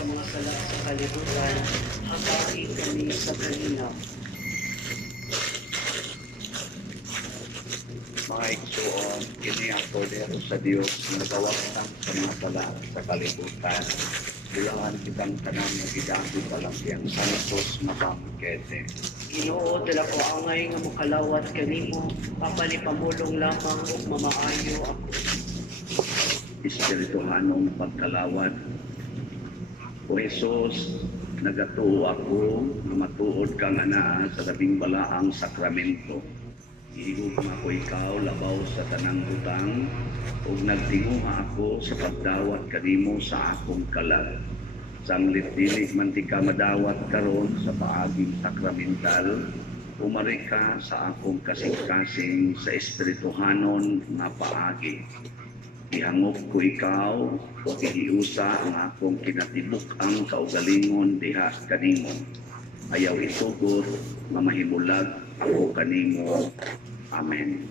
sa mga sala sa kalibutan, habagi kami sa kalinaw. Mga igsoon, kini ang poder sa Dios nga nagawatan sa mga sala sa kalibutan. Bilangan kitang tanan nga gidahil palapyang santos nga pangkete. Ginoo, dala ko angay nga mokalawat kanimo, papalipamulong lamang ug mamaayo ako. Espirituhanong pagkalawat. O Jesus, nagatuo ako na matuod kang anaa sa labing balaang sakramento. Ihigugma ko ikaw labaw sa tanang butang ug nagtinguha ako sa pagdawat kanimo sa akong kalag. Sanglit dili man ti ka madawat karon sa paaging sakramental, umari ka sa akong kasing-kasing sa espirituhanon nga paagi. Ihangop ko ikaw o ihiusa ang akong kinatibuk-ang kaugalingon diha kanimo. Ayaw itugot, mamahimulag ako kanimo. Amen.